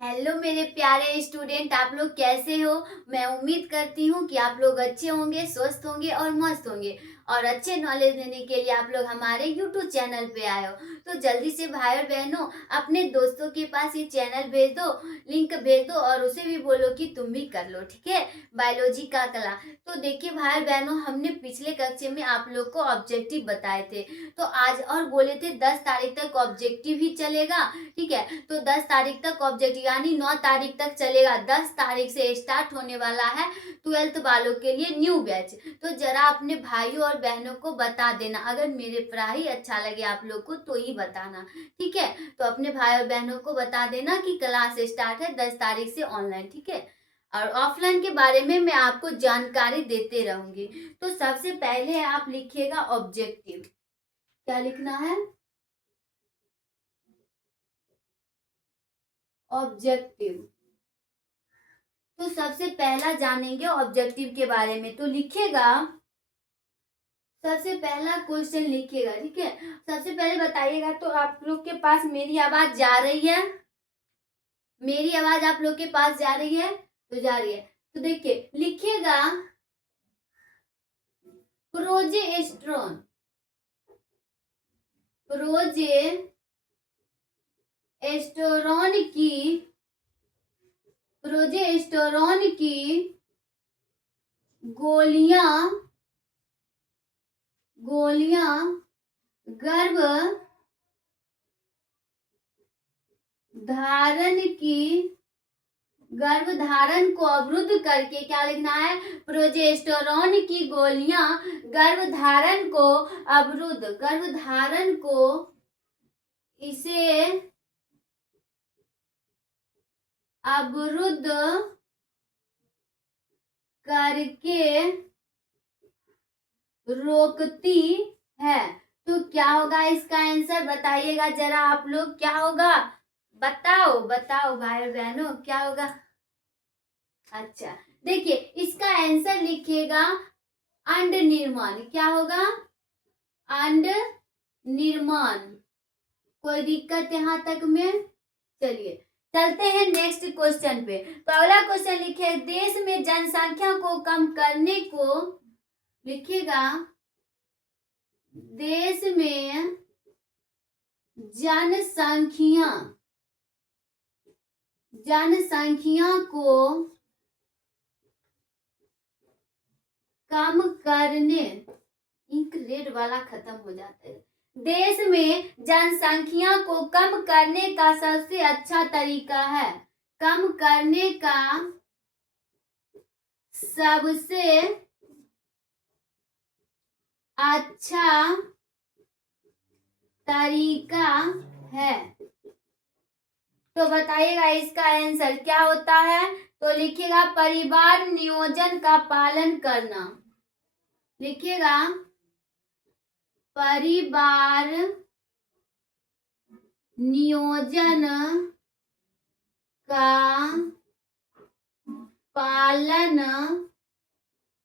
Hello मेरे प्यारे student, आप लोग कैसे हो। मैं उम्मीद करती हूँ कि आप लोग अच्छे होंगे, स्वस्थ होंगे और मस्त होंगे और अच्छे नॉलेज देने के लिए आप लोग हमारे यूट्यूब चैनल पे आए हो। तो जल्दी से भाई और बहनों अपने दोस्तों के पास ये चैनल भेज दो, लिंक भेज दो और उसे भी बोलो कि तुम भी कर लो, ठीक है। बायोलॉजी का कला। तो देखिए भाई बहनों, हमने पिछले कक्षा में आप लोग को ऑब्जेक्टिव बताए थे, तो आज और बोले थे 10 तारीख तक ऑब्जेक्टिव ही चलेगा, ठीक है। तो 10 तारीख तक ऑब्जेक्टिव यानी 9 तारीख तक चलेगा। 10 तारीख से स्टार्ट होने वाला है 12th वालों के लिए न्यू बैच। तो जरा अपने भाइयों और बहनों को बता देना, अगर मेरे पढ़ाई अच्छा लगे आप लोग को तो ही बताना, ठीक है। तो अपने भाई और बहनों को बता देना कि क्लास स्टार्ट है 10 तारीख से ऑनलाइन, ठीक है। और ऑफलाइन के बारे में मैं आपको जानकारी देते रहूंगी। तो सबसे पहले आप लिखिएगा ऑब्जेक्टिव। क्या लिखना है? ऑब्जेक्टिव। तो सबसे पहला जानेंगे ऑब्जेक्टिव के बारे में, तो लिखिएगा। सबसे पहला क्वेश्चन लिखिएगा, ठीक है। सबसे पहले बताइएगा, तो आप लोग के पास मेरी आवाज जा रही है? मेरी आवाज आप लोग के पास जा रही है? तो जा रही है। तो देखिए लिखिएगा प्रोजेस्टेरोन। प्रोजेस्टेरोन की प्रोजेस्टेरोन की गोलियां गर्भ धारण को अवरुद्ध करके, क्या लिखना है? प्रोजेस्टेरोन की गोलियां गर्भधारण को इसे अवरुद्ध करके रोकती है। तो क्या होगा इसका आंसर? बताइएगा जरा आप लोग, क्या होगा? बताओ बताओ भाई बहनों, क्या होगा? अच्छा, देखिए इसका आंसर लिखिएगा अंड निर्माण। क्या होगा? अंड निर्माण। कोई दिक्कत यहाँ तक में? चलिए चलते हैं नेक्स्ट क्वेश्चन पे। तो अगला क्वेश्चन लिखे, देश में जनसंख्या को कम करने को, लिखिएगा देश में जनसंख्या को कम करने, इंक रेड वाला खत्म हो जाता है। देश में जनसंख्या को कम करने का सबसे अच्छा तरीका है। कम करने का सबसे अच्छा तरीका है। तो बताइएगा इसका आंसर क्या होता है? तो लिखिएगा परिवार नियोजन का पालन करना। लिखिएगा परिवार नियोजन का पालन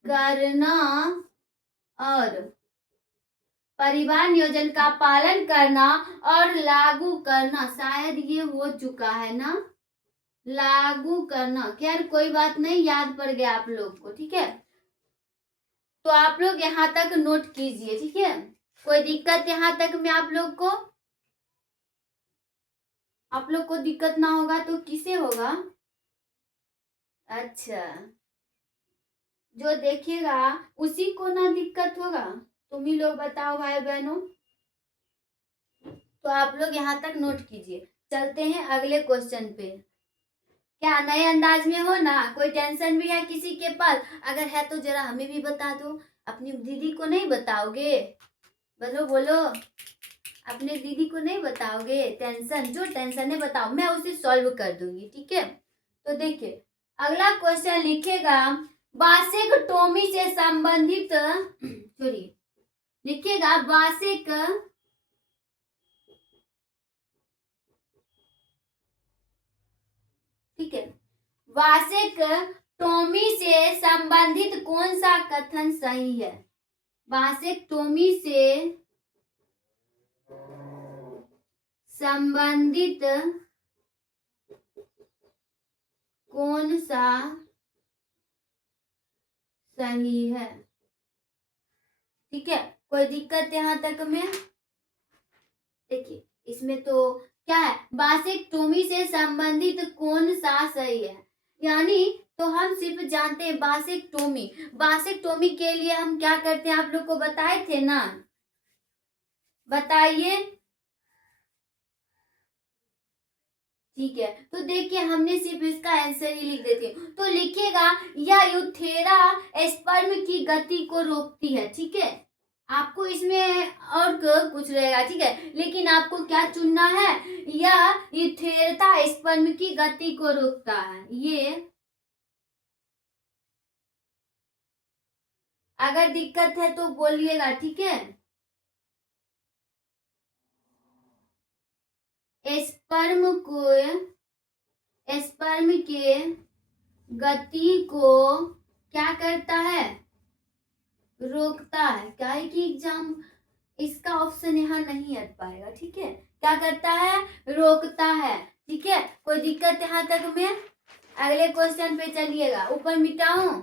करना और परिवार नियोजन का पालन करना और लागू करना। शायद ये हो चुका है ना, लागू करना। खैर कोई बात नहीं, याद पड़ गया आप लोग को, ठीक है। तो आप लोग यहाँ तक नोट कीजिए, ठीक है। कोई दिक्कत यहाँ तक में आप लोग को? आप लोग को दिक्कत ना होगा तो किसे होगा? अच्छा, जो देखिएगा उसी को ना दिक्कत होगा। तुम ही लोग बताओ भाई बहनों। तो आप लोग यहाँ तक नोट कीजिए। चलते हैं अगले क्वेश्चन पे। क्या नए अंदाज में हो ना? कोई टेंशन भी है किसी के पास? अगर है तो जरा हमें भी बता दो। अपनी दीदी को नहीं बताओगे? बोलो बोलो, अपने दीदी को नहीं बताओगे? टेंशन, जो टेंशन है बताओ, मैं उसे सॉल्व कर दूंगी, ठीक है। तो देखिए अगला क्वेश्चन लिखेगा वासेक्टोमी से संबंधित सॉरी, लिखिएगा ठीक है, वासेक्टोमी से संबंधित कौन सा कथन सही है? वासेक्टोमी से संबंधित कौन सा सही है। ठीक है, कोई दिक्कत यहाँ तक में? देखिए इसमें तो क्या है, वासेक्टोमी से संबंधित कौन सा सही है, यानी तो हम सिर्फ जानते हैं वासेक्टोमी। वासेक्टोमी के लिए हम क्या करते हैं, आप लोग को बताए थे ना, बताइए। ठीक है, तो देखिए हमने सिर्फ इसका आंसर ही लिख देते हैं, तो लिखिएगा यह यूथेरा स्पर्म की गति को रोकती है। ठीक है, आपको इसमें और कुछ रहेगा, ठीक है, लेकिन आपको क्या चुनना है, यह यूथेरा स्पर्म की गति को रोकता है। ये अगर दिक्कत है तो बोलिएगा, ठीक है। स्पर्म के गति को क्या करता है, रोकता है। क्या है कि एग्जाम इसका ऑप्शन यहाँ नहीं हट पाएगा। ठीक है, क्या करता है, रोकता है। ठीक है, कोई दिक्कत यहाँ तक में? अगले क्वेश्चन पे चलिएगा, ऊपर मिटाऊं,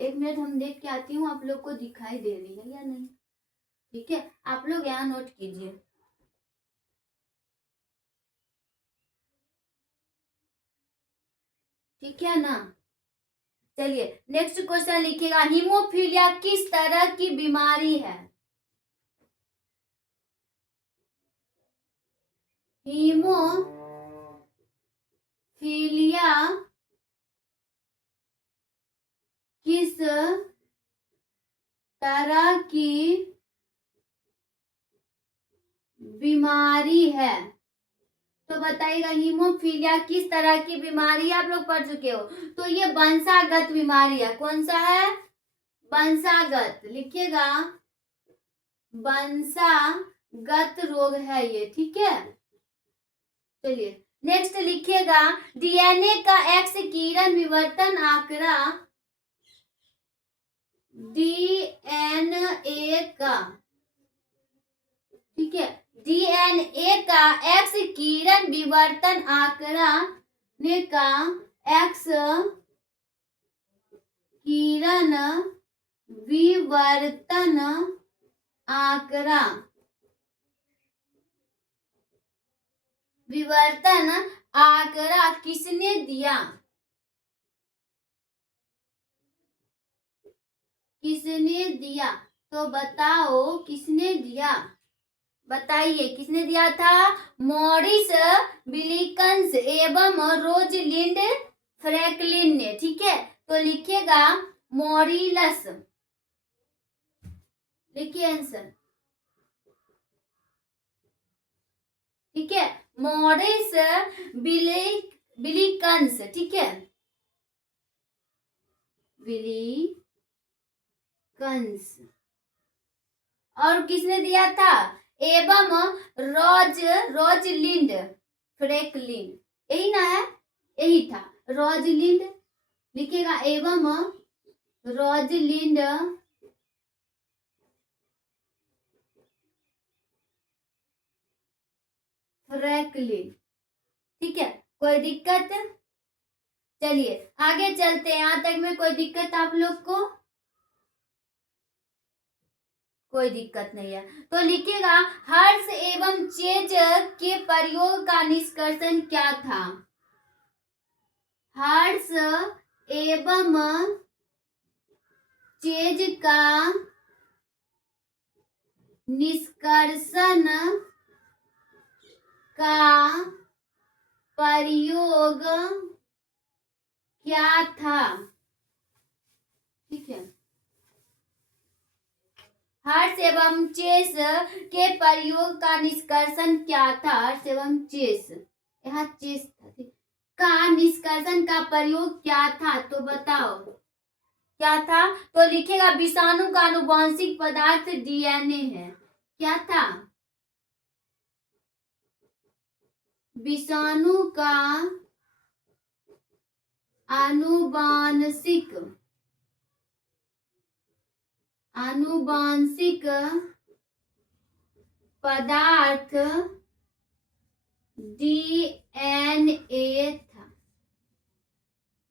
एक मिनट हम देख के आती हूँ आप लोग को दिखाई दे रही है या नहीं। ठीक है, आप लोग यहाँ नोट कीजिए। ठीक है ना, चलिए नेक्स्ट क्वेश्चन लिखिएगा, हीमोफीलिया किस तरह की बीमारी है। हीमोफीलिया किस तरह की बीमारी है, तो बताइएगा हीमोफीलिया किस तरह की बीमारी, आप लोग पढ़ चुके हो। तो ये वंशागत बीमारी है। कौन सा है, वंशागत, लिखिएगा वंशागत रोग है ये। ठीक है, चलिए नेक्स्ट लिखिएगा, डीएनए का एक्स किरण विवर्तन आंकड़ा, डीएनए का, ठीक है, डीएनए का एक्स किरण विवर्तन आंकड़ा ने का एक्स किरण विवर्तन आंकड़ा, विवर्तन आंकड़ा किसने दिया, किसने दिया, तो बताओ किसने दिया, बताइए किसने दिया था, मॉरिस विलिकन्स एवं रोजलिंड फ्रैंकलिन ने। ठीक है, तो लिखिएगा मॉरिलस, लिखिए आंसर। ठीक है, मॉरिस विलिकन्स, ठीक है, विलिकन्स, और किसने दिया था, एवं रोजलिंड फ्रैंकलिन, यही ना है, यही था रोजलिंड, लिखिएगा एवं रोजलिंड फ्रैंकलिन। ठीक है, कोई दिक्कत? चलिए आगे चलते हैं, यहां तक में कोई दिक्कत आप लोग को? कोई दिक्कत नहीं है, तो लिखिएगा हर्ष एवं चेज के प्रयोग का निष्कर्षण क्या था, हर्ष एवं चेज का निष्कर्षण का प्रयोग क्या था। ठीक है, हर्ष एवं चेस के प्रयोग का निष्कर्षण क्या था, हर्ष एवं चेस, यहाँ चेस था, का निष्कर्षण का प्रयोग क्या था, तो बताओ क्या था, तो लिखेगा विषाणु का आनुवंशिक पदार्थ डीएनए है। क्या था, विषाणु का आनुवंशिक पदार्थ DNA था,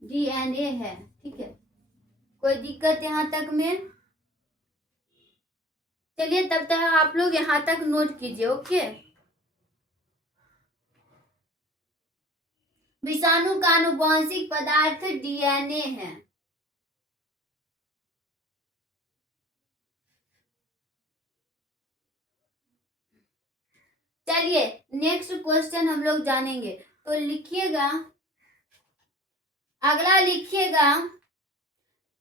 DNA है, ठीक है। कोई दिक्कत यहाँ तक में? चलिए तब तक आप लोग यहाँ तक नोट कीजिए, ओके। विषाणु का आनुवंशिक पदार्थ DNA है। चलिए नेक्स्ट क्वेश्चन हम लोग जानेंगे, तो लिखिएगा, अगला लिखिएगा,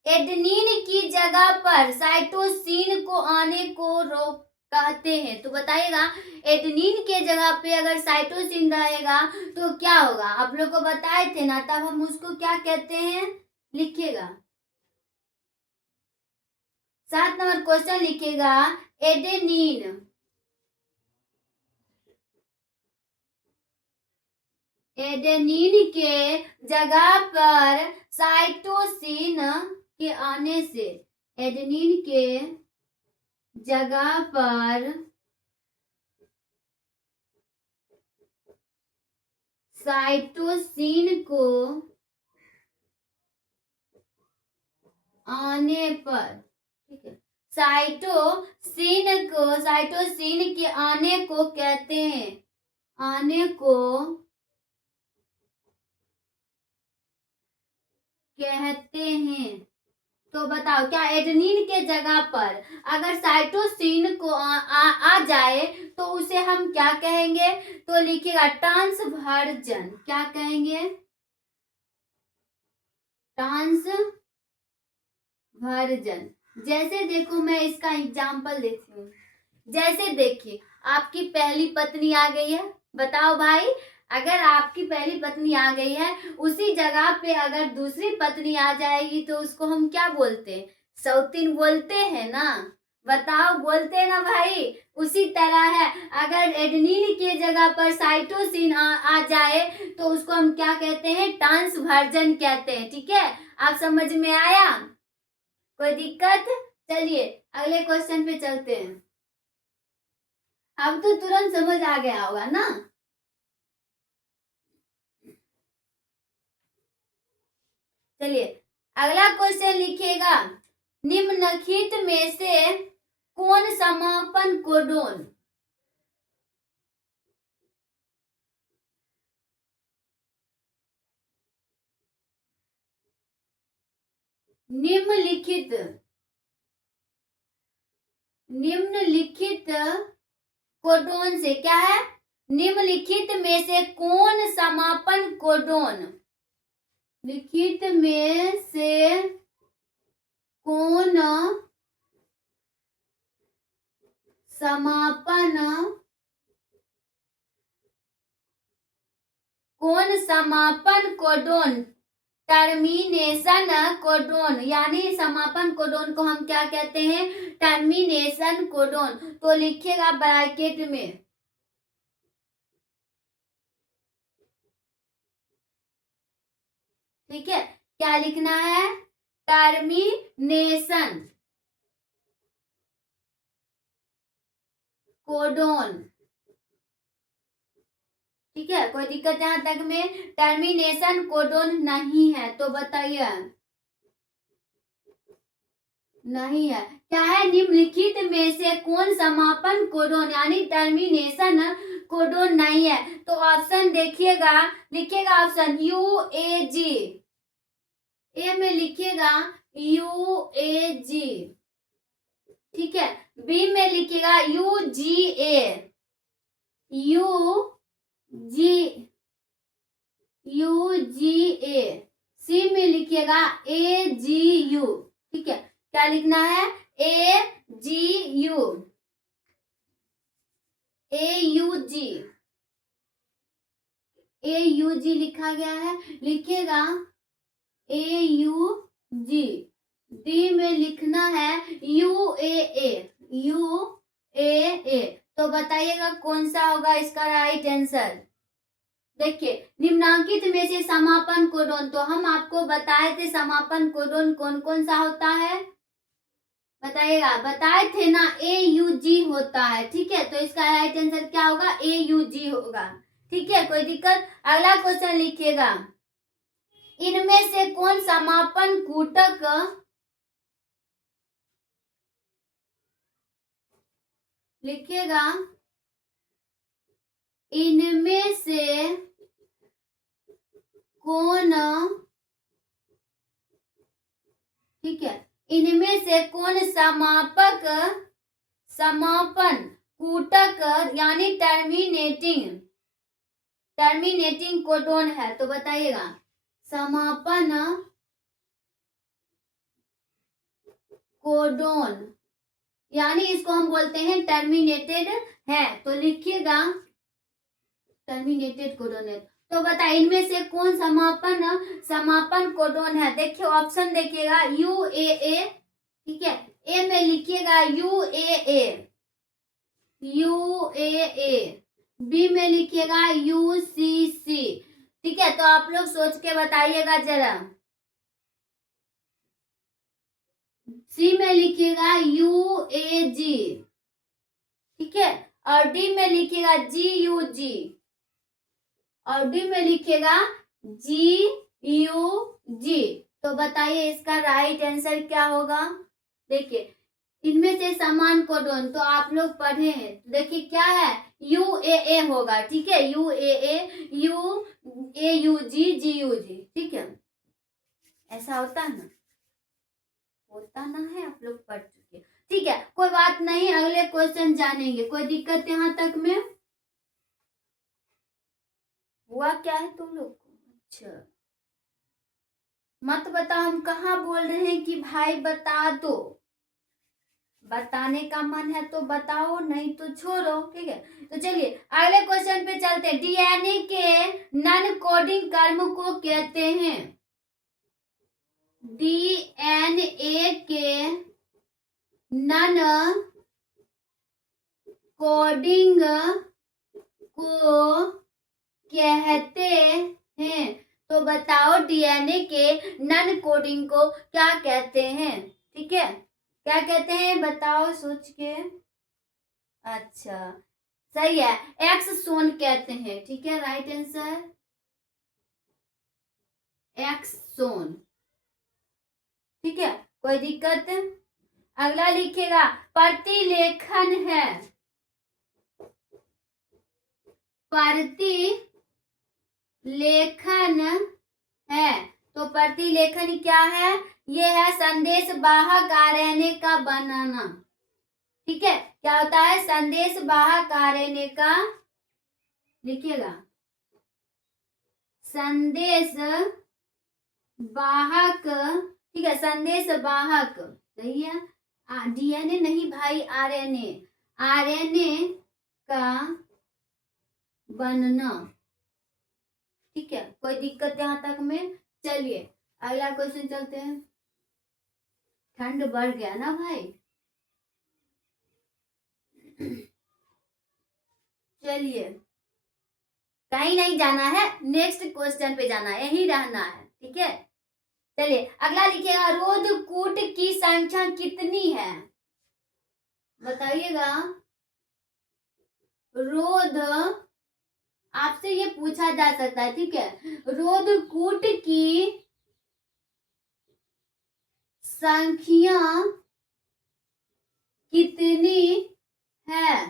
एडेनिन की जगह पर साइटोसिन को आने को रोक कहते हैं। तो बताइएगा, एडेनिन के जगह पे अगर साइटोसिन रहेगा तो क्या होगा? आप लोग को बताए थे ना, तब हम उसको क्या कहते हैं, लिखिएगा। 7 नंबर क्वेश्चन लिखिएगा, एडेनिन के जगह पर साइटोसिन के आने से, एडेनिन के जगह पर साइटोसिन को आने पर, ठीक है, साइटोसिन के आने को कहते हैं, आने को कहते हैं। तो बताओ, क्या एडेनिन के जगह पर अगर साइटोसिन को आ जाए तो उसे हम क्या कहेंगे? तो लिखिएगा ट्रांसवर्जन। क्या कहेंगे? ट्रांसवर्जन। जैसे देखो, मैं इसका एग्जाम्पल देती हूँ। जैसे देखिए, आपकी पहली पत्नी आ गई है, बताओ भाई, अगर आपकी पहली पत्नी आ गई है, उसी जगह पे अगर दूसरी पत्नी आ जाएगी तो उसको हम क्या बोलते हैं? सौतीन बोलते हैं ना, बताओ, बोलते हैं ना भाई। उसी तरह है, अगर एडेनिन के जगह पर साइटोसिन आ जाए तो उसको हम क्या कहते हैं? ट्रांसवर्जन कहते हैं, ठीक है। आप समझ में आया? कोई दिक्कत? चलिए अगले क्वेश्चन पे चलते हैं। अब तो तुरंत समझ आ गया होगा ना। चलिए अगला क्वेश्चन लिखिएगा, निम्नलिखित में से कौन समापन कोडोन, निम्नलिखित कोडोन से, क्या है? निम्नलिखित में से कौन समापन कोडोन, लिखित में से कौन समापन कोडोन, टर्मिनेशन कोडोन, यानी समापन कोडोन को हम क्या कहते हैं? Termination codon. तो लिखिएगा ब्रैकेट में, ठीक है। क्या लिखना है? टर्मिनेशन कोडोन, ठीक है। कोई दिक्कत यहां तक में? टर्मिनेशन कोडोन नहीं है तो बताइए, नहीं है। क्या है? निम्नलिखित में से कौन समापन कोडोन यानी टर्मिनेशन कोडोन नहीं है? तो ऑप्शन देखिएगा, लिखिएगा ऑप्शन UAG, ए में लिखिएगा UAG, ठीक है। बी में लिखिएगा UGA, UGA, सी में लिखिएगा AGU, ठीक है। क्या लिखना है? AGU, AUG लिखा गया है, लिखिएगा AUG। डी में लिखना है UAA, UAA। तो बताइएगा कौन सा होगा इसका राइट आंसर? देखिए, निम्नांकित में से समापन कोडोन, तो हम आपको बताए थे समापन कोडोन कौन कौन सा होता है, बताइएगा। बताए थे ना, AUG होता है, ठीक है। तो इसका राइट आंसर क्या होगा? AUG होगा, ठीक है, कोई दिक्कत। अगला क्वेश्चन लिखिएगा, इनमें से कौन समापन कूटक लिखिएगा, इनमें से कौन, ठीक है, इनमें से कौन समापन कूटक यानी टर्मिनेटिंग कोडोन है, तो बताइएगा। समापन कोडोन यानी इसको हम बोलते हैं टर्मिनेटेड है, तो लिखिएगा टर्मिनेटेड कोडोन है। तो बताइए इनमें से कौन समापन कोडोन है। देखिए ऑप्शन देखिएगा, UAA, ठीक है, ए में लिखिएगा UAA, बी में लिखिएगा UCC, ठीक है। तो आप लोग सोच के बताइएगा जरा। सी में लिखिएगा UAG, ठीक है, और डी में लिखिएगा GUG, और डी में लिखिएगा GUG। तो बताइए इसका राइट आंसर क्या होगा। देखिए इनमें से समान कोडोन तो आप लोग पढ़े हैं, तो देखिए क्या है, UAA होगा, ठीक है, UAA, AUG, GUG, ठीक है, ऐसा होता है ना, होता ना है, आप लोग पढ़ चुके, ठीक है, कोई बात नहीं, अगले क्वेश्चन जानेंगे। कोई दिक्कत यहाँ तक में हुआ क्या है तुम लोग को? अच्छा मत बताओ, हम कहाँ बोल रहे हैं कि भाई बता दो, बताने का मन है तो बताओ, नहीं तो छोड़ो, ठीक है। तो चलिए अगले क्वेश्चन पे चलते हैं। DNA के नॉन कोडिंग कर्म को कहते हैं, DNA के नॉन कोडिंग को कहते हैं, तो बताओ DNA के नॉन कोडिंग को क्या कहते हैं, ठीक है, क्या कहते हैं बताओ सोच के। अच्छा सही है, एक्सोन कहते हैं, ठीक है, राइट आंसर एक्सोन, ठीक है, कोई दिक्कत। अगला लिखिएगा, प्रतिलेखन है, प्रतिलेखन है, तो प्रतिलेखन क्या है, ये है संदेश वाहक RNA का बनाना, ठीक है, क्या होता है, संदेश वाहक RNA का, लिखिएगा संदेश वाहक, ठीक है, संदेश वाहक, सही है, DNA नहीं भाई, RNA का बनना, ठीक है, कोई दिक्कत यहाँ तक में। चलिए अगला क्वेश्चन चलते हैं। ठंड बढ़ गया ना भाई, चलिए कहीं नहीं जाना है, नेक्स्ट क्वेश्चन पे जाना है, यही रहना है, ठीक है। चलिए अगला लिखिएगा, रोधकूट की संख्या कितनी है, बताइएगा। रोध आपसे ये पूछा जा सकता है, ठीक है, रोधकूट की संख्या कितनी है,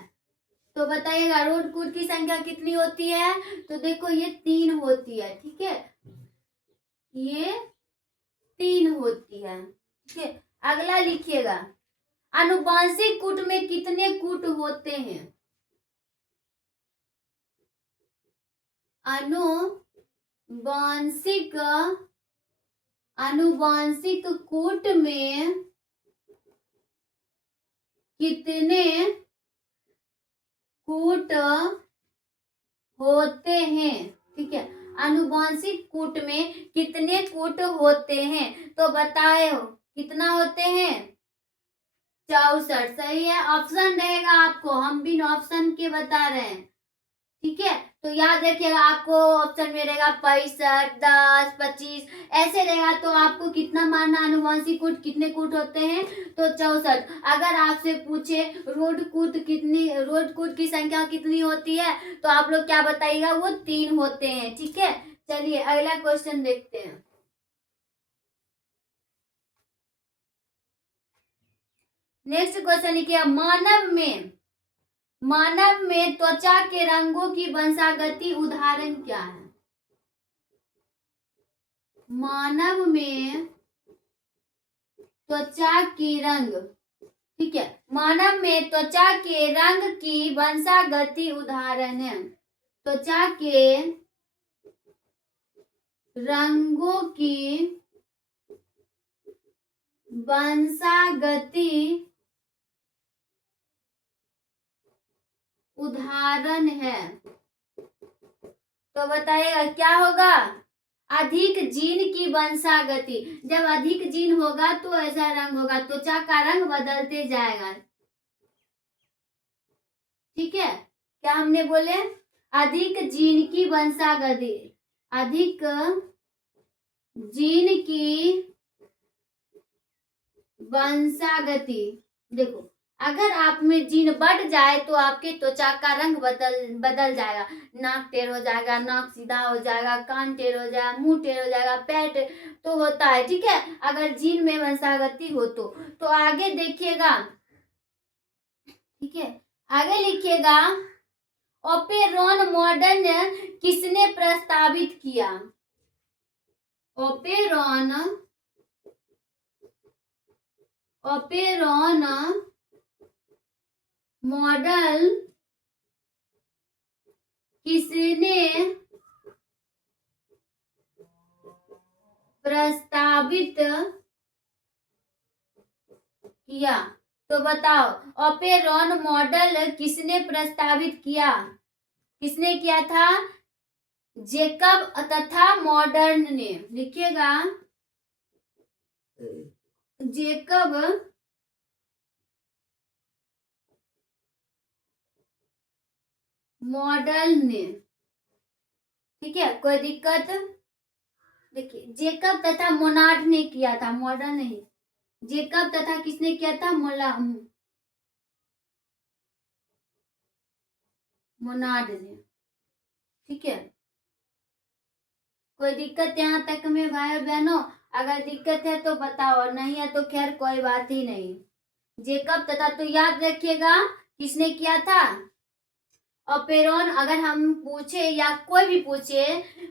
तो बताइएगा रोधकूट की संख्या कितनी होती है। तो देखो ये 3 होती है, ठीक है, ये 3 होती है, ठीक है। अगला लिखिएगा, आनुवंशिक कूट में कितने कूट होते हैं, आनुवंशिक कूट में कितने कूट होते हैं, ठीक है, आनुवंशिक कूट में कितने कूट होते हैं, तो बताए हो कितना होते हैं, 64, सही है, ऑप्शन रहेगा आपको, हम भी ऑप्शन के बता रहे हैं, ठीक है। तो याद रखिएगा, आपको ऑप्शन में रहेगा 65, 10, 25 ऐसे रहेगा। तो आपको कितना मानना, आनुवंशिक कूट कितने कूट होते हैं, तो 64। अगर आपसे पूछे रोड कूट की संख्या कितनी होती है, तो आप लोग क्या बताइएगा, वो 3 होते हैं। ठीक है, चलिए अगला क्वेश्चन देखते हैं। नेक्स्ट क्वेश्चन लिखिए, मानव में त्वचा के रंगों की वंशागति उदाहरण क्या है। मानव में त्वचा के रंग, ठीक है, मानव में त्वचा के रंग की वंशागति उदाहरण है। त्वचा के रंगों की वंशागति उदाहरण है। तो बताइएगा क्या होगा, अधिक जीन की वंशागति। जब अधिक जीन होगा तो ऐसा रंग होगा, त्वचा का रंग बदलते जाएगा। ठीक है, क्या हमने बोले, अधिक जीन की वंशागति, अधिक जीन की वंशागति। देखो, अगर आप में जीन बढ़ जाए तो आपके त्वचा का रंग बदल जाएगा। नाक टेढ़ हो जाएगा, नाक सीधा हो जाएगा, कान टेढ़ हो जाएगा, मुंह टेढ़ हो जाएगा, पैर तो होता है। ठीक है, अगर जीन में वंशागति हो तो आगे देखिएगा। ठीक है, आगे लिखिएगा, ओपेरॉन मॉडल किसने प्रस्तावित किया। ओपेरॉन मॉडल किसने प्रस्तावित किया। तो बताओ, ओपेरॉन मॉडल किसने प्रस्तावित किया, किसने किया था, जेकब तथा मॉडर्न ने। लिखिएगा, जेकब मॉडल ने। ठीक है, कोई दिक्कत, देखिए जेकब तथा मोनार्ड ने किया था, मॉडर्न नहीं। जेकब तथा किसने किया था, मोनार्ड ने। ठीक है, कोई दिक्कत यहाँ तक में भाई और बहनों, अगर दिक्कत है तो बताओ, और नहीं है तो खैर कोई बात ही नहीं। जेकब तथा, तो याद रखिएगा किसने किया था, ओपेरॉन। अगर हम पूछे या कोई भी पूछे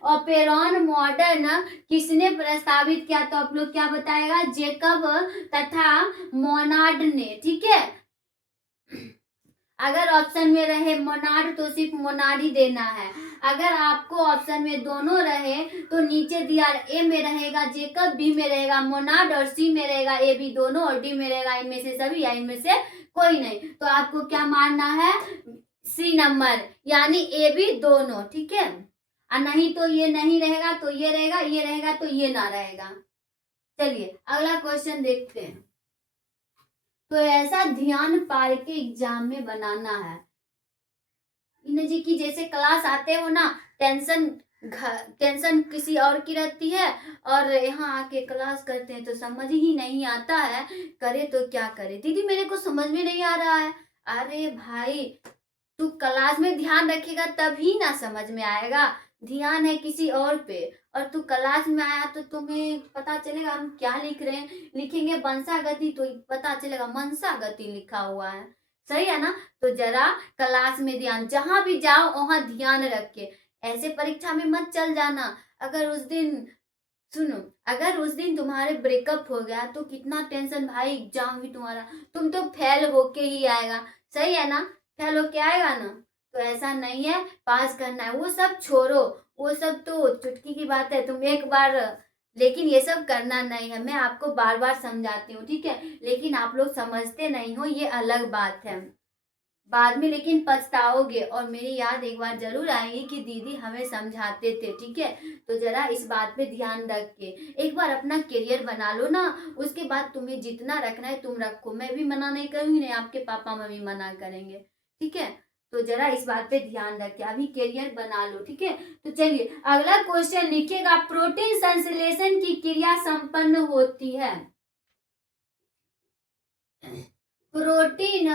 ओपेरॉन मॉडर्न किसने प्रस्तावित किया, तो आप लोग क्या बताएगा, जेकब तथा मोनार्ड ने। ठीक है, अगर ऑप्शन में रहे मोनार्ड तो सिर्फ मोनार्ड ही देना है। अगर आपको ऑप्शन में दोनों रहे तो नीचे दिया, ए में रहेगा जेकब, बी में रहेगा मोनार्ड, और सी में रहेगा ए बी दोनों, और डी में रहेगा इनमें से सभी या इनमें से कोई नहीं। तो आपको क्या मानना है, सी नंबर, यानी ए बी दोनों। ठीक है, और नहीं तो ये नहीं रहेगा तो ये रहेगा, ये रहेगा तो ये ना रहेगा। चलिए अगला क्वेश्चन देखते हैं। तो ऐसा ध्यान पार के एग्जाम में बनाना है। इन जी की जैसे क्लास आते हो ना, टेंशन किसी और की रहती है, और यहाँ आके क्लास करते हैं तो समझ ही नहीं आता है, करे तो क्या करे, दीदी मेरे को समझ में नहीं आ रहा है। अरे भाई, तू क्लास में ध्यान रखेगा तभी ना समझ में आएगा, ध्यान है किसी और पे, और तू क्लास में आया तो तुम्हें पता चलेगा हम क्या लिख रहे हैं। लिखेंगे वंशागति तो पता चलेगा मनसागति लिखा हुआ है, सही है ना। तो जरा क्लास में ध्यान, जहां भी जाओ वहां ध्यान रख के, ऐसे परीक्षा में मत चल जाना। अगर उस दिन सुनो, अगर उस दिन तुम्हारे ब्रेकअप हो गया तो कितना टेंशन भाई, एग्जाम भी तुम्हारा, तुम तो फेल होके ही आएगा, सही है ना, फेल होके आएगा ना। तो ऐसा नहीं है, पास करना है, वो सब छोड़ो, वो सब तो चुटकी की बात है, तुम एक बार, लेकिन ये सब करना नहीं है। मैं आपको बार बार समझाती हूँ, ठीक है, लेकिन आप लोग समझते नहीं हो, ये अलग बात है। बाद में लेकिन पछताओगे, और मेरी याद एक बार जरूर आएगी कि दीदी हमें समझाते थे। ठीक है, तो जरा इस बात पे ध्यान रख के एक बार अपना करियर बना लो ना, उसके बाद तुम्हें जितना रखना है तुम रखो। मैं भी मना नहीं करूंगी, नहीं आपके पापा मम्मी मना करेंगे। ठीक है, तो जरा इस बात पे ध्यान रखिए, अभी करियर बना लो, ठीक है। तो चलिए अगला क्वेश्चन लिखिएगा, प्रोटीन संश्लेषण की क्रिया संपन्न होती है। प्रोटीन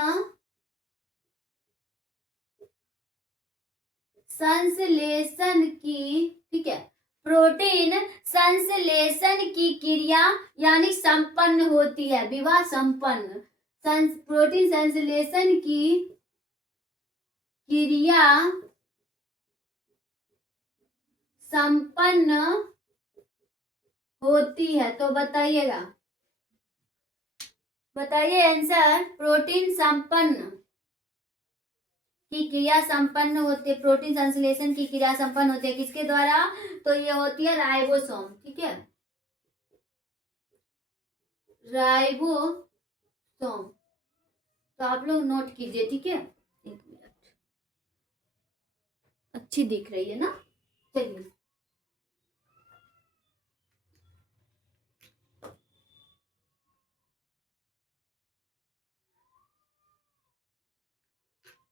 संश्लेषण की, ठीक है, प्रोटीन संश्लेषण की क्रिया यानी संपन्न होती है, विवाह संपन्न, प्रोटीन संश्लेषण की क्रिया संपन्न होती है। तो बताइएगा, बताइए आंसर। प्रोटीन संपन्न की क्रिया संपन्न होती है, प्रोटीन संश्लेषण की क्रिया संपन्न होती है किसके द्वारा? तो ये होती है राइबोसोम, ठीक है, राइबोसोम। तो आप लोग नोट कीजिए, ठीक है। एक मिनट, अच्छी दिख रही है ना? चलिए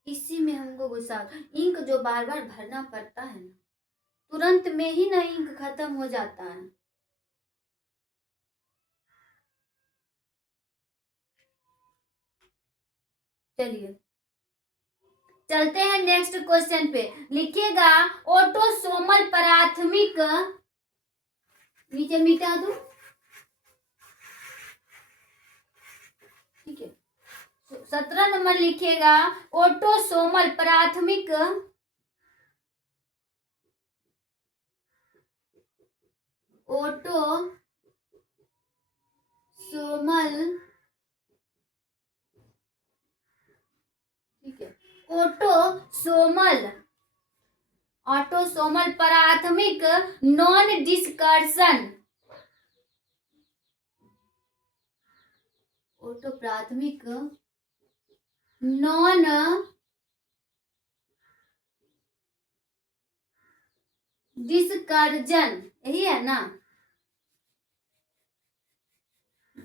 इसी में हमको गुस्सा, इंक जो बार बार भरना पड़ता है ना, तुरंत में ही ना इंक खत्म हो जाता है। चलिए चलते हैं नेक्स्ट क्वेश्चन पे। लिखिएगा, ऑटोसोमल प्राथमिक, नीचे मिटा दो, ठीक है। 17 नंबर लिखिएगा, ऑटोसोमल प्राथमिक, ऑटोसोमल, ठीक है, ऑटोसोमल, ऑटोसोमल प्राथमिक नॉन डिस्कर्सन, ऑटो प्राथमिक नॉन डिस्कर्जन, यही है ना,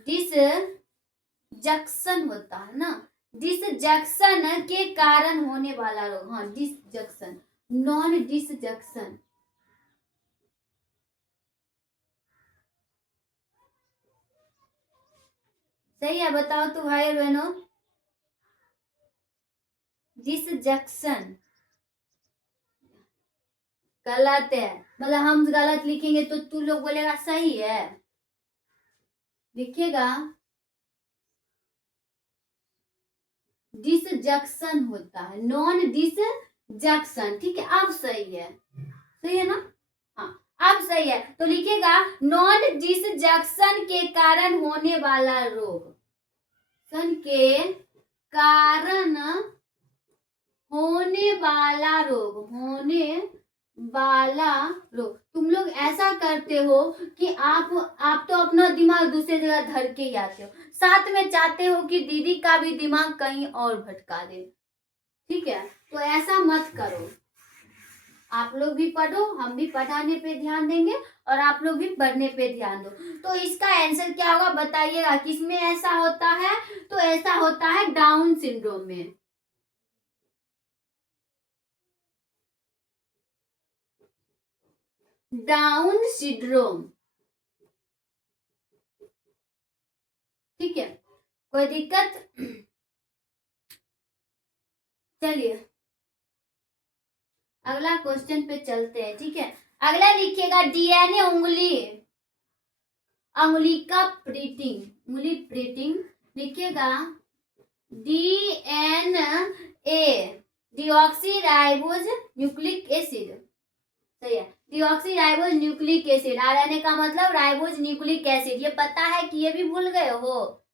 डिसजक्शन होता है ना, डिसजक्शन के कारण होने वाला रोग, हाँ डिसजक्शन, नॉन डिसजक्शन। सही है, बताओ तो भाई बहनों। डिसजक्शन गलत है, मतलब हम गलत लिखेंगे तो तू लोग बोलेगा सही है। लिखिएगा, डिसजक्शन होता है, नॉन डिसजक्शन, ठीक है। अब सही है, सही है ना? हाँ अब सही है। तो लिखिएगा, नॉन डिसजक्शन के कारण होने वाला रोग, सन के कारण होने वाला रोग, होने वाला रोग। तुम लोग ऐसा करते हो कि आप तो अपना दिमाग दूसरी जगह धर के ही आते हो, साथ में चाहते हो कि दीदी का भी दिमाग कहीं और भटका दे, ठीक है। तो ऐसा मत करो, आप लोग भी पढ़ो, हम भी पढ़ाने पे ध्यान देंगे और आप लोग भी पढ़ने पे ध्यान दो। तो इसका आंसर क्या होगा बताइएगा, किसमें ऐसा होता है? तो ऐसा होता है डाउन सिंड्रोम में, डाउन सिंड्रोम, ठीक है। कोई दिक्कत? चलिए अगला क्वेश्चन पे चलते हैं, ठीक है। अगला लिखिएगा, डीएनए उंगली, अंगुली का प्रिंटिंग, उंगली प्रिंटिंग, लिखिएगा डीएनए, डिऑक्सीराइबोज न्यूक्लिक एसिड, सही है, डिऑक्सीराइबोज न्यूक्लिक एसिड, आरएनए का मतलब राइबोज न्यूक्लिक एसिड। ये पता है कि ये भी भूल गए हो?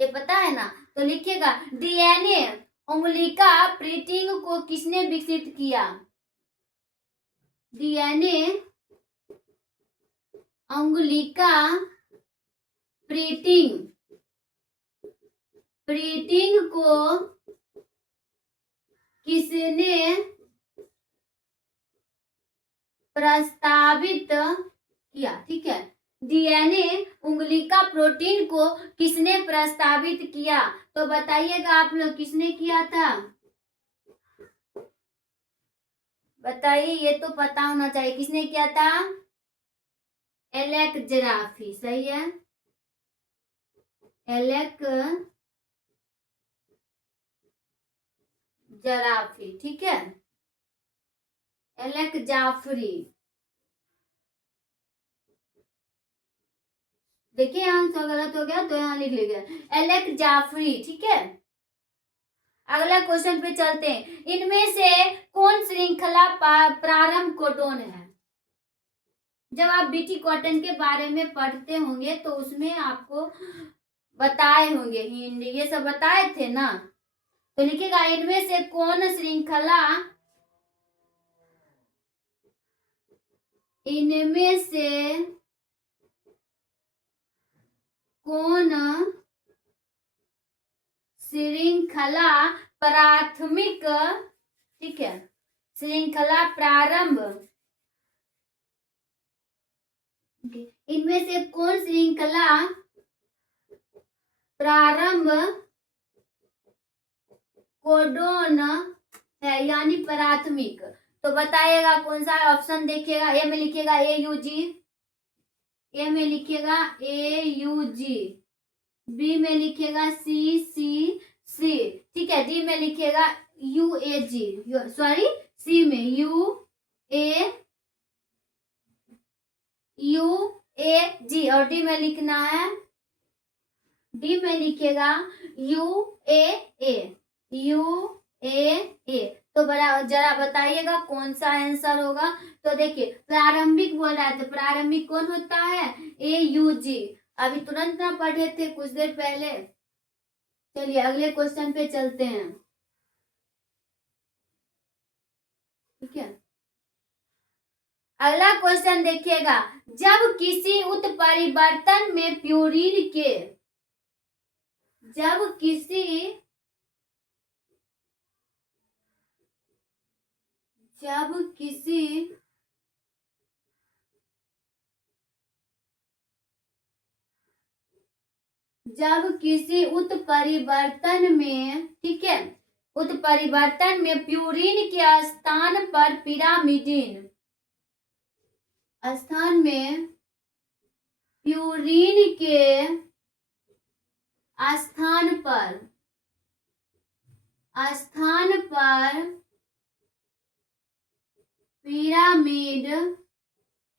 ये पता है ना? तो लिखिएगा, डीएनए उंगलिका प्रिंटिंग को किसने विकसित किया? डीएनए उंगलिका प्रिंटिंग, प्रिंटिंग को किसने प्रस्तावित किया, ठीक है। डीएनए उंगलिका प्रोटीन को किसने प्रस्तावित किया? तो बताइएगा आप लोग, किसने किया था? बताइए, ये तो पता होना चाहिए। किसने किया था? एलेक जराफी, सही है। एलेक जराफी, ठीक है। एलेक जाफरी, देखिए यहाँ तो गलत हो गया तो यहाँ लिख लीजिए एलेक जाफरी, ठीक है। अगला क्वेश्चन पे चलते हैं। इनमें से कौन श्रृंखला प्रारंभ कोडोन है? जब आप बीटी कॉटन के बारे में पढ़ते होंगे तो उसमें आपको बताए होंगे, हिंद ये सब बताए थे ना। तो लिखिएगा इनमें से कौन श्रृंखला, इनमें से कौन श्रृंखला प्राथमिक, ठीक है, श्रृंखला प्रारंभ, इनमें से कौन श्रृंखला प्रारंभ कोडोन है, यानी प्राथमिक। तो बताइएगा कौन सा ऑप्शन, देखिएगा ए में लिखिएगा AUG, ए में लिखिएगा AUG, बी में लिखिएगा CCC, ठीक है। डी में लिखिएगा UAG, सॉरी सी में UAG, और डी में लिखना है, डी में लिखिएगा UAA। तो जरा बताइएगा कौन सा आंसर होगा। तो देखिए प्रारंभिक बोल रहा है, तो प्रारंभिक कौन होता है? AUG। अभी तुरंत ना पढ़े थे कुछ देर पहले। चलिए अगले क्वेश्चन पे चलते हैं, ठीक है। अगला क्वेश्चन देखिएगा, जब किसी उत्परिवर्तन में प्यूरिन के, जब किसी उत्परिवर्तन में, ठीक है, उत्परिवर्तन में प्यूरिन के स्थान पर पिरामिडिन, स्थान में प्यूरिन के स्थान पर पिरामिड,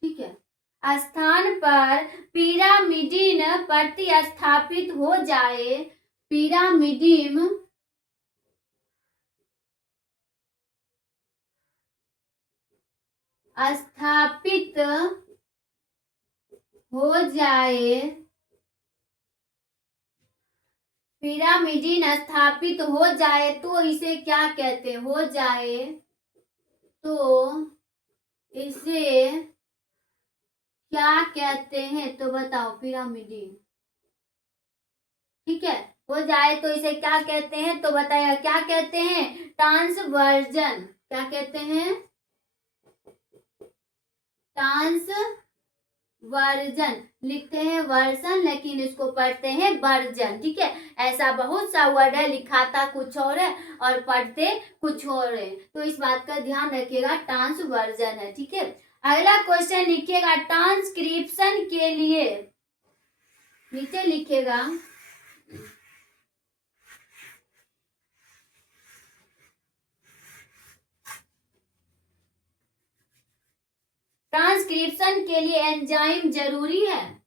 ठीक है, स्थान पर पिरामिडिन प्रतिस्थापित हो जाए, पिरामिडिन स्थापित हो जाए, पिरामिडिन स्थापित हो जाए तो इसे क्या कहते हैं? हो जाए तो इसे क्या कहते हैं? तो बताओ, पिरामिडिन, ठीक है, हो जाए तो इसे क्या कहते हैं? तो बताइए क्या कहते हैं? ट्रांसवर्जन। क्या कहते हैं? ट्रांसवर्जन, लिखते हैं वर्जन लेकिन इसको पढ़ते हैं वर्जन, ठीक है। ऐसा बहुत सा वर्ड है, लिखाता कुछ और है और पढ़ते कुछ और है, तो इस बात का ध्यान रखिएगा, ट्रांसवर्जन है, ठीक है। अगला क्वेश्चन लिखिएगा, ट्रांसक्रिप्शन के लिए, नीचे लिखिएगा ट्रांसक्रिप्शन के लिए एंजाइम जरूरी है।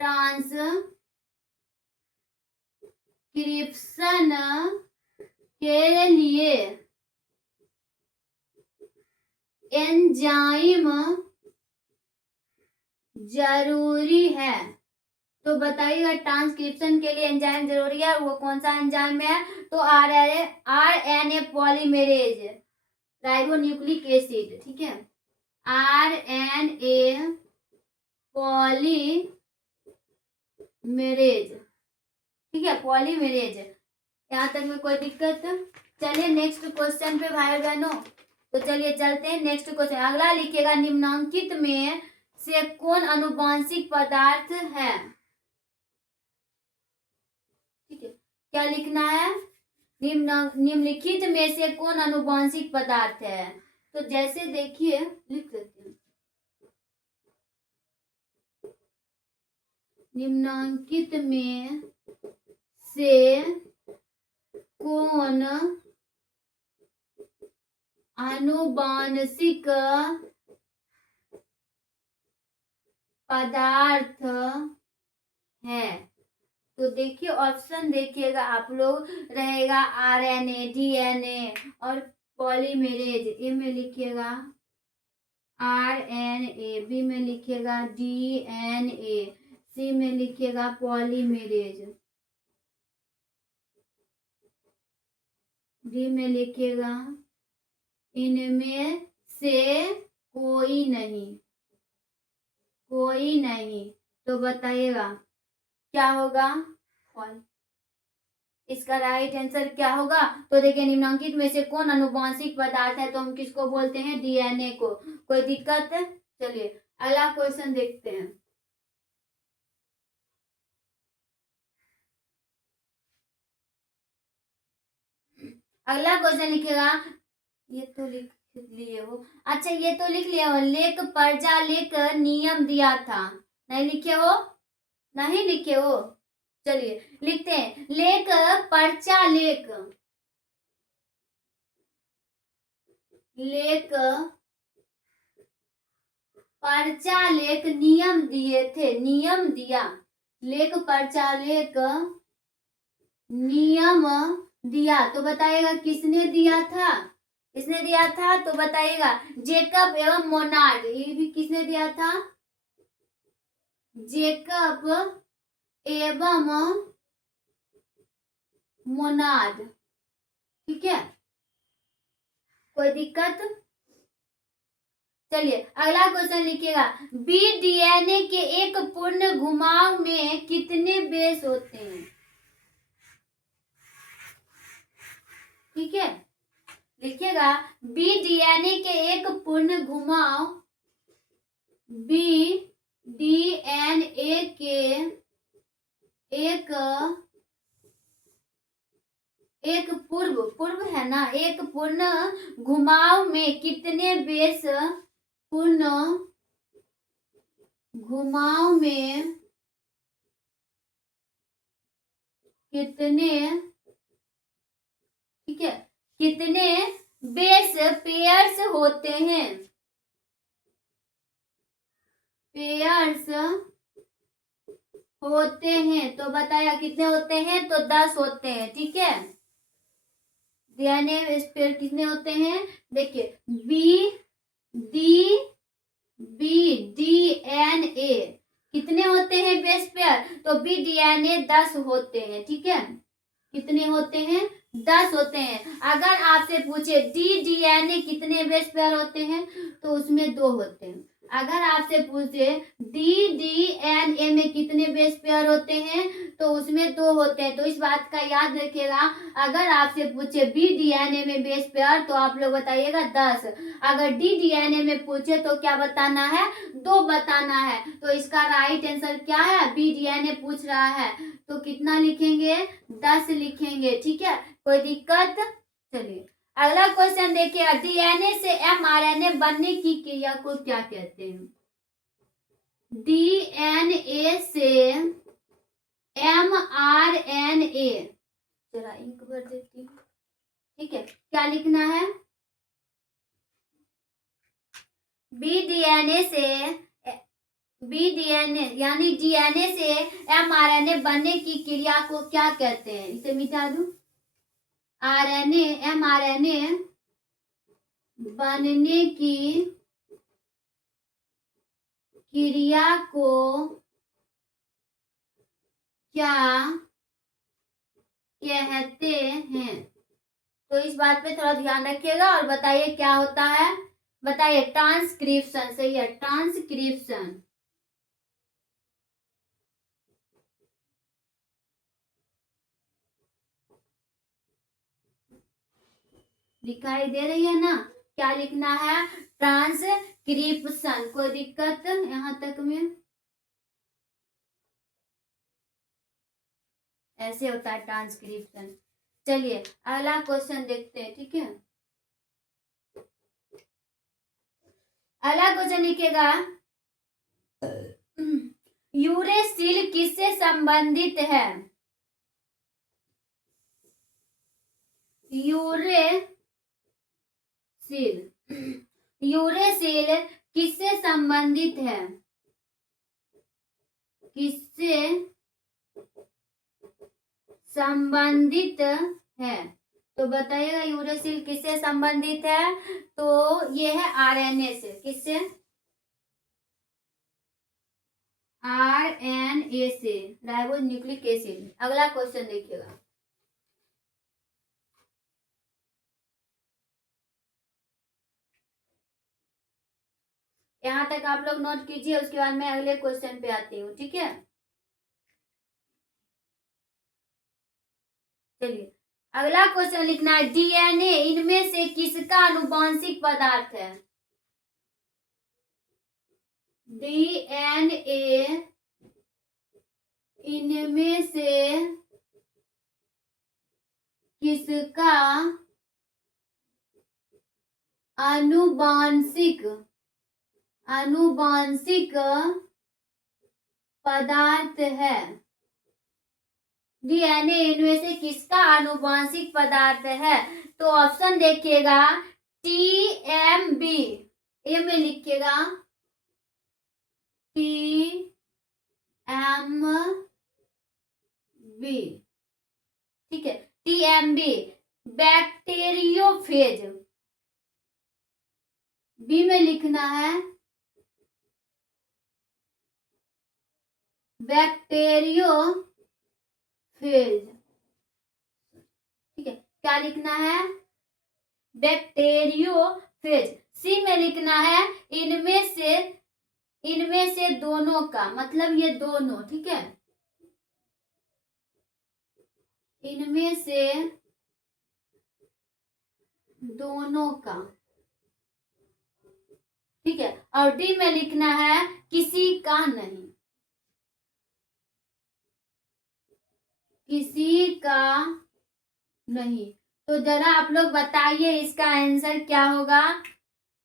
ट्रांसक्रिप्शन के लिए एंजाइम जरूरी है। तो बताइएगा ट्रांसक्रिप्शन के लिए एंजाइम जरूरी है, वो कौन सा एंजाइम है? तो RNA पॉलीमेरेज, राइबोन्यूक्लिक एसिड, ठीक है, RNA पॉलीमेरेज, ठीक है, पॉलीमेरेज। यहाँ तक में कोई दिक्कत? चलिए नेक्स्ट क्वेश्चन पे भाई बहनों, तो चलिए चलते हैं नेक्स्ट क्वेश्चन। अगला लिखिएगा, निम्नांकित में से कौन अनुवांशिक पदार्थ है? ठीक है, क्या लिखना है? निम्नलिखित में से कौन आनुवंशिक पदार्थ है? तो जैसे देखिए, लिख देते हैं, निम्नांकित में से कौन आनुवंशिक पदार्थ है? तो देखिए ऑप्शन देखिएगा आप लोग, रहेगा आरएनए, डीएनए और पॉलीमेरेज। ए में लिखिएगा आरएनए, बी में लिखिएगा डीएनए, सी में लिखिएगा पॉलीमेरेज, डी में लिखिएगा इनमें से कोई नहीं, कोई नहीं। तो बताइएगा क्या होगा? इसका राइट आंसर क्या होगा? तो देखिए, निम्नांकित में से कौन आनुवंशिक पदार्थ है? तो हम किसको बोलते हैं? डीएनए को। कोई दिक्कत है? चलिए अगला क्वेश्चन देखते हैं। अगला क्वेश्चन लिखेगा, ये तो लिख लिए हो, अच्छा ये तो लिख लिया हो, लेख प्रजा लेख नियम दिया था, नहीं लिखे हो? नहीं लिखे हो? चलिए लिखते हैं, लेख पर्चा लेख, लेख पर्चा लेख नियम दिए थे, नियम दिया, लेख पर्चा लेख नियम दिया। तो बताइएगा किसने दिया था? किसने दिया था? तो बताइएगा जेकब एवं मोनार्ड। ये भी किसने दिया था? जेकब एवं मोनार्ड। ठीक है, कोई दिक्कत? चलिए अगला क्वेश्चन लिखिएगा, बी डीएनए के एक पूर्ण घुमाव में कितने बेस होते हैं? ठीक है, लिखिएगा बी डीएनए के एक पूर्ण घुमाव, बी डीएनए के एक पूर्व है ना, एक पूर्ण घुमाव में कितने बेस, पूर्ण घुमाव में कितने, ठीक है, कितने बेस पेयर्स होते हैं? पेयर्स होते हैं। तो बताया कितने होते हैं? तो 10 होते हैं। ठीक है, डीएनए पेयर कितने होते हैं? देखिए बी डीएनए कितने होते हैं बेस पेयर? तो बी डीएनए 10 होते हैं। ठीक है, कितने होते हैं? 10 होते हैं। अगर आपसे पूछे डी डीएनए कितने बेस पेयर होते हैं? तो उसमें 2 होते हैं। अगर आपसे पूछे डी डीएनए में कितने बेस पेयर होते हैं? तो उसमें 2 होते हैं। तो इस बात का याद रखिएगा, अगर आपसे पूछे बी डीएनए में बेस पेयर तो आप लोग बताइएगा 10। अगर डी डीएनए में पूछे तो क्या बताना है? 2 बताना है। तो इसका राइट आंसर क्या है? बी डीएनए पूछ रहा है तो कितना लिखेंगे? 10 लिखेंगे। ठीक है, कोई दिक्कत? चलिए अगला क्वेश्चन देखिए, डीएनए से एमआरएनए बनने की क्रिया को क्या कहते हैं? डीएनए से एमआरएनए, जरा इंक भर देती हूँ। ठीक है, क्या लिखना है? बी डीएनए यानी डीएनए से एमआरएनए बनने की क्रिया को क्या कहते हैं? इसे मिटा दूं। आरएनए एमआरएनए बनने की क्रिया को क्या कहते हैं? तो इस बात पे थोड़ा ध्यान रखिएगा और बताइए क्या होता है? बताइए। ट्रांसक्रिप्शन, सही है, ट्रांसक्रिप्शन। दिखाई दे रही है ना? क्या लिखना है? ट्रांसक्रिप्शन। कोई दिक्कत यहाँ तक में? ऐसे होता है ट्रांसक्रिप्शन। चलिए अगला क्वेश्चन देखते हैं, ठीक है। अगला क्वेश्चन लिखिएगा, यूरेसिल किससे संबंधित है? यूरेसिल किससे संबंधित है? किससे संबंधित है? तो बताइएगा यूरेसिल किससे संबंधित है? तो ये है आरएनए से। किससे? आरएनए से, राइबो न्यूक्लिक एसिड। अगला क्वेश्चन देखिएगा, यहाँ तक आप लोग नोट कीजिए, उसके बाद मैं अगले क्वेश्चन पे आती हूँ, ठीक है। चलिए अगला क्वेश्चन लिखना है, डीएनए इनमें से किसका आनुवांशिक पदार्थ है? डीएनए इनमें से किसका आनुवांशिक पदार्थ है? डीएनए इनमें से किसका आनुवांशिक पदार्थ है? तो ऑप्शन देखिएगा, टीएमबी, ए में लिखिएगा टीएमबी, ठीक है। टीएमबी बैक्टीरियोफेज, बी में लिखना है बैक्टीरियोफेज, ठीक है। क्या लिखना है? बैक्टीरियोफेज। सी में लिखना है इनमें से दोनों का, मतलब ये दोनों, ठीक है। इनमें से दोनों का, ठीक है। और डी में लिखना है किसी का नहीं, किसी का नहीं। तो जरा आप लोग बताइए इसका आंसर क्या होगा,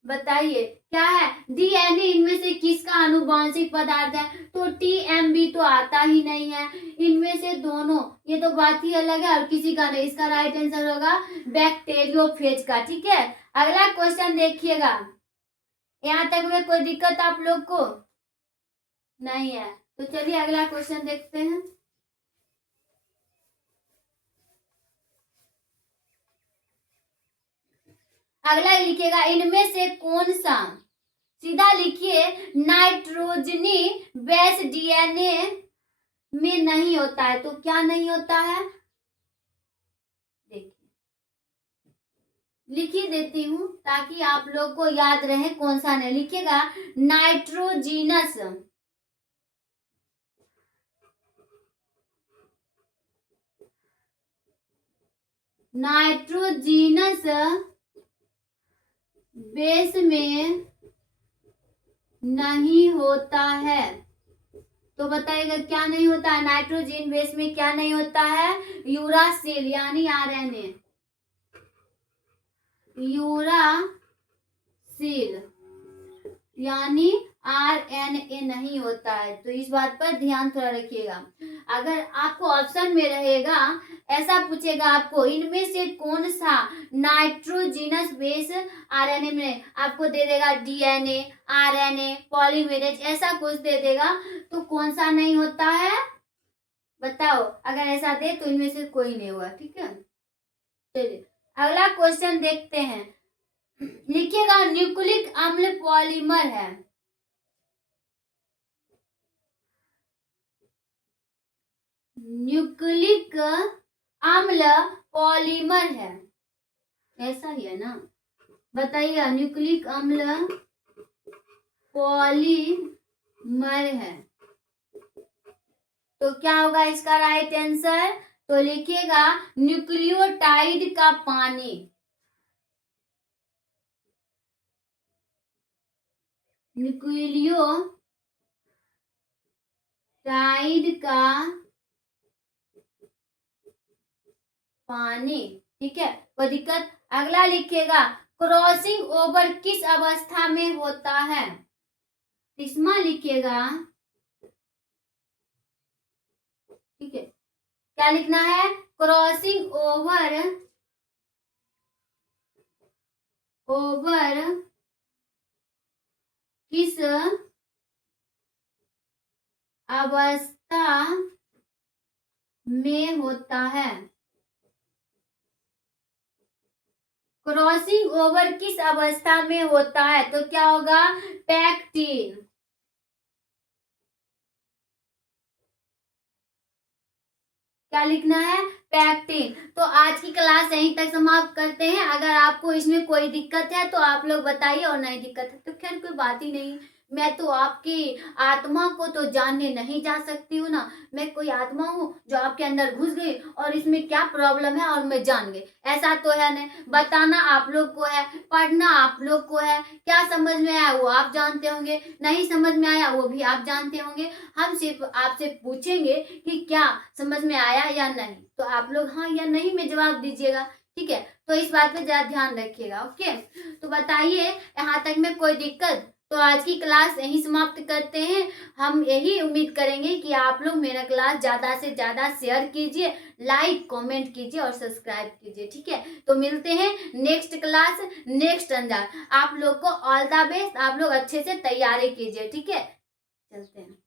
बताइए क्या है? डीएनए इनमें से किसका आनुवांशिक पदार्थ है? तो टीएमबी तो आता ही नहीं है। इनमें से दोनों, ये तो बात ही अलग है, और किसी का नहीं। इसका राइट आंसर होगा बैक्टीरियोफेज का, ठीक है। अगला क्वेश्चन देखिएगा, यहाँ तक में कोई दिक्कत आप लोग को नहीं है? तो चलिए अगला क्वेश्चन देखते हैं। अगला लिखिएगा, इनमें से कौन सा, सीधा लिखिए, नाइट्रोजनी बेस डीएनए में नहीं होता है? तो क्या नहीं होता है? देखिए लिख ही देती हूं ताकि आप लोग को याद रहे कौन सा नहीं। लिखिएगा नाइट्रोजीनस, नाइट्रोजीनस बेस में नहीं होता है। तो बताइएगा क्या नहीं होता है? नाइट्रोजन बेस में क्या नहीं होता है? यूरासिल यानी आरएनए, यूरासिल यानी आरएनए नहीं होता है। तो इस बात पर ध्यान थोड़ा रखिएगा। अगर आपको ऑप्शन में रहेगा, ऐसा पूछेगा आपको, इनमें से कौन सा नाइट्रोजिनस बेस आरएनए में, आपको दे देगा डीएनए, आरएनए, पॉलीमेरेज, ऐसा कुछ दे देगा, तो कौन सा नहीं होता है बताओ? अगर ऐसा दे तो इनमें से कोई नहीं हुआ, ठीक है। चलिए अगला क्वेश्चन देखते हैं। लिखिएगा न्यूक्लिक अम्ल पॉलीमर है। न्यूक्लिक अम्ल पॉलीमर है, ऐसा ही है ना? बताइए, न्यूक्लिक अम्ल पॉलीमर है, तो क्या होगा इसका राइट आंसर? तो लिखिएगा न्यूक्लियोटाइड का पानी, न्यूक्लियोटाइड का पानी, ठीक है, कोई दिक्कत। अगला लिखिएगा, क्रॉसिंग ओवर किस अवस्था में होता है? इसमें लिखिएगा, ठीक है, क्या लिखना है? क्रॉसिंग ओवर किस अवस्था में होता है? क्रॉसिंग ओवर किस अवस्था में होता है? तो क्या होगा? पैक्टिन। क्या लिखना है? पैक्टिन। तो आज की क्लास यहीं तक समाप्त करते हैं। अगर आपको इसमें कोई दिक्कत है तो आप लोग बताइए, और नहीं दिक्कत है तो खैर कोई बात ही नहीं। मैं तो आपकी आत्मा को तो जानने नहीं जा सकती हूँ ना। मैं कोई आत्मा हूँ जो आपके अंदर घुस गई और इसमें क्या प्रॉब्लम है और मैं जान गई, ऐसा तो है नहीं। बताना आप लोग को है, पढ़ना आप लोग को है। क्या समझ में आया वो आप जानते होंगे, नहीं समझ में आया वो भी आप जानते होंगे। हम सिर्फ आपसे पूछेंगे कि क्या समझ में आया या नहीं, तो आप लोग हाँ या नहीं में जवाब दीजिएगा, ठीक है। तो इस बात पे जरा ध्यान रखिएगा, ओके। तो बताइए यहाँ तक में कोई दिक्कत? तो आज की क्लास यहीं समाप्त करते हैं। हम यही उम्मीद करेंगे कि आप लोग मेरा क्लास ज़्यादा से ज़्यादा शेयर कीजिए, लाइक कमेंट कीजिए और सब्सक्राइब कीजिए, ठीक है। तो मिलते हैं नेक्स्ट क्लास, नेक्स्ट अंदाज। आप लोग को ऑल द बेस्ट, आप लोग अच्छे से तैयारी कीजिए, ठीक है। चलते हैं।